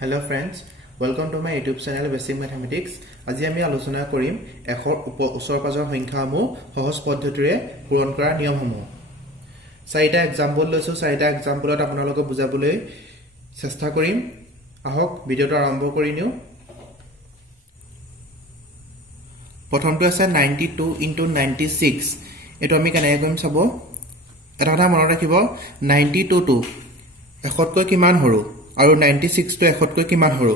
Hello friends, welcome to my YouTube channel Basic Mathematics. আজি আমি আলোচনা কৰিম এখৰ ওচৰ পাজৰ সংখ্যাসমূহ সহজ পদ্ধতিৰে পূৰণ কৰা নিয়মসমূহ। চাৰিটা এক্সাম্পল লৈছো, চাৰিটা এক্সাম্পলত আপোনালোকক বুজাবলৈ চেষ্টা কৰিম। আহক ভিডিওটো আৰম্ভ কৰি নিও। প্ৰথমটো আছে 92 * 96। এটো আমি কেনেকৈ কৰিম চাব। এটা কথা মনত ৰাখিব, 92 টো এখতকৈ কিমান সৰু আৰু 96 টো এখতকৈ কিমান সৰু।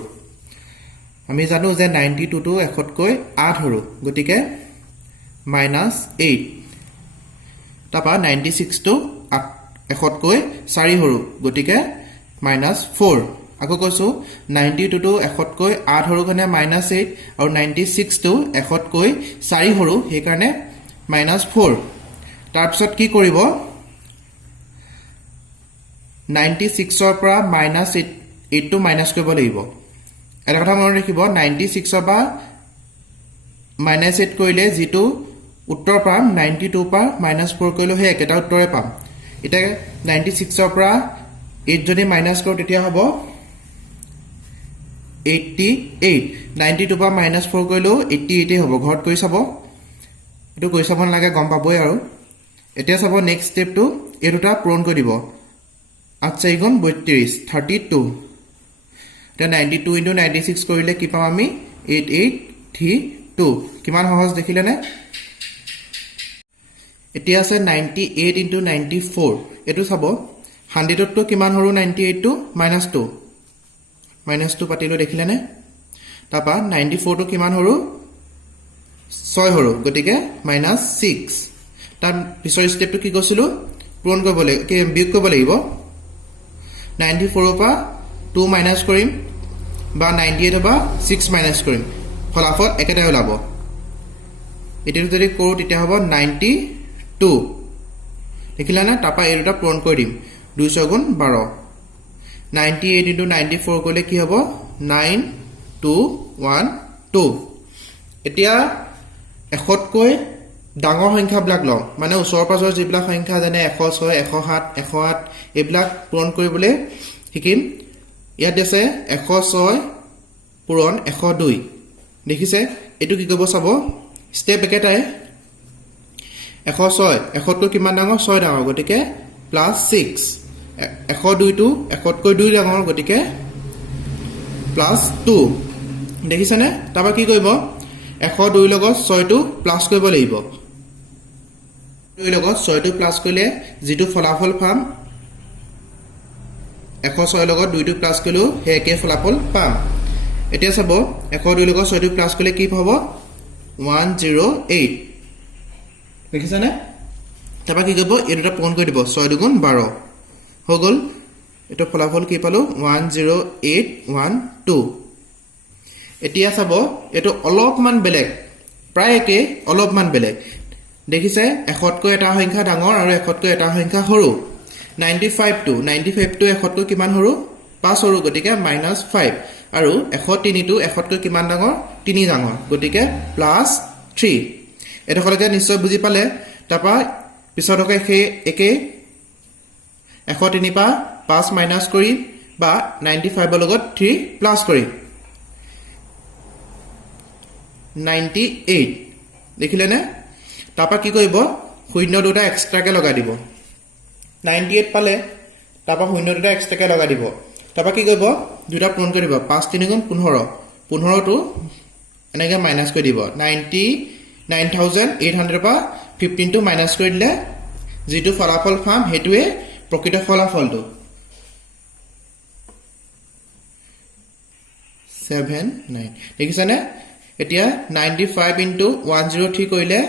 আমি জানো যে 92 টো এখতকৈ 8 সৰু, গতিকে -8। তাপা 96 টো এখতকৈ 4 সৰু, গতিকে -4। আকৌ কৈছো 92 টো এখতকৈ 8 সৰু কাৰণে -8 আৰু 96 টো এখতকৈ 4 সৰু, সেই কাৰণে -4। তাৰ পিছত কি কৰিব, 96 ৰ পৰা -8 টো মাইনাস কৰিব লাগিব। এটা কথা মনত ৰাখিব, 96 ৰ পৰা -8 কৰিলে যেটো উত্তৰ পাম 92 পৰা -4 কৰিলে হে একেটা উত্তৰে পাম। এটা 96 ৰ পৰা 8 যদি মাইনাস কৰো তেতিয়া হ'ব 88। 92 পৰা -4 কৰিলেও 88 হ'ব। ঘৰত কৰি চাব, এটো কৰি চাব নালাগে, গম পাবই আৰু। এতিয়া চাব নেক্সট স্টেপটো, এই দুটা পূৰণ কৰি দিব। 8 × 4 = 32, 32। এতিয়া 92 * 96 কৰিলে কি পাম আমি, 8832। কিমান সহজ দেখিলে নে? এতিয়া আছে 98 * 94। এটো চাব 100 টো কিমান সৰু, 98 টো -2। -2 পাতিলো, দেখিলে নে? তাপা 94 টো কিমান সৰু, 6 সৰু, গতিকে -6। তাৰ পিছৰ স্টেপটো কি কৈছিলো, পূৰণ কৰিব লাগিব, বিয়োগ কৰিব লাগিব। 94 ৰ পৰা 2 মাইনাস কৰিম বা 98 ৰ পৰা 6 মাইনাস কৰিম, ফলাফল একেটাই ওলাব। এটিটো যদি কৰো তেতিয়া হ'ব 92। দেখিলা না? তাপা এই দুটা পূৰণ কৰি দিম, 2 × 6 = 12। 98 * 94 কৰিলে কি হ'ব, 9212। এতিয়া এখতকৈ ডাঙৰ সংখ্যাবিলাক লওঁ, মানে ওচৰ পাজৰ যিবিলাক সংখ্যা যেনে 106, 107, 108 এইবিলাক পূৰণ কৰিবলৈ শিকিম। ইয়াত আছে 106 পূৰণ 102। দেখিছে? এটো কি কৰিব চাব, স্টেপ একেটাই। 106 এখতকৈ কিমান ডাঙৰ, 6 ডাঙৰ, গতিকে +6। 102 টো এখতকৈ 2 ডাঙৰ, গতিকে +2। দেখিছেনে? তাৰপা কি কৰিব, 102 লগত 6 টো প্লাস কৰিব লাগিব। 2 লগত 6 টো প্লাস কৰিলে যেটো ফলাফল পাম, 106 লগত 2 টো প্লাস কৰিলেও সেই একে ফলাফল পাম। এতিয়া চাব 102 লগত 6 টো প্লাস কৰিলে কি হ'ব, 108। দেখিছানে? তাৰপা কি কৰিব, এই দুটা পূৰণ কৰি দিব, 6 × 2 = 12 হৈ গ'ল। এটো ফলাফল কি পালো, 10812। এতিয়া চাব এটো অলপমান বেলেগ, প্ৰায় একে, অলপমান বেলেগ। দেখিছে, এখতকৈ এটা সংখ্যা ডাঙৰ আৰু এখতকৈ এটা সংখ্যা সৰু। 95 টো এখতকৈ কিমান সৰু, 5 সৰু, গতিকে -5। আৰু 103 টো এখতকৈ কিমান ডাঙৰ, 3 ডাঙৰ, গতিকে +3। এডোখৰলৈকে নিশ্চয় বুজি পালে। তাৰপা পিছতকে সেই একে 103 পৰা 5 মাইনাস কৰি বা 95 লগত 3 প্লাস কৰি 98। দেখিলে নে? তাৰপা কি কৰিব, 0 দুটা এক্সট্ৰাকে লগাই দিব। 98 পালে, তাৰপা 0 দুটা এক্সট্ৰাকে লগাই দিব। তাৰপা কি কৰিব, দুটা পূৰণ কৰি দিব, 5 × 3 = 15। 15 টো এনেকে মাইনাস কৰি দিব। 99,800 পৰা 15 টো মাইনাস কৰি দিলে যেটো ফলাফল পাম হেতুৱে প্ৰকৃত ফলাফলটো 79। দেখিছানে? এতিয়া 95 * 103 কৰিলে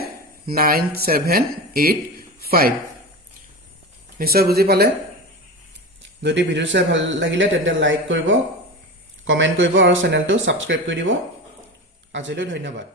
9785। নিশ্চয় বুজি পালে। যদি ভিডিও চাই ভাল লাগিলে তেন্তে লাইক কৰিব, কমেন্ট কৰিব আৰু চেনেলটো সাবস্ক্ৰাইব কৰি দিব। আজিলৈ ধন্যবাদ।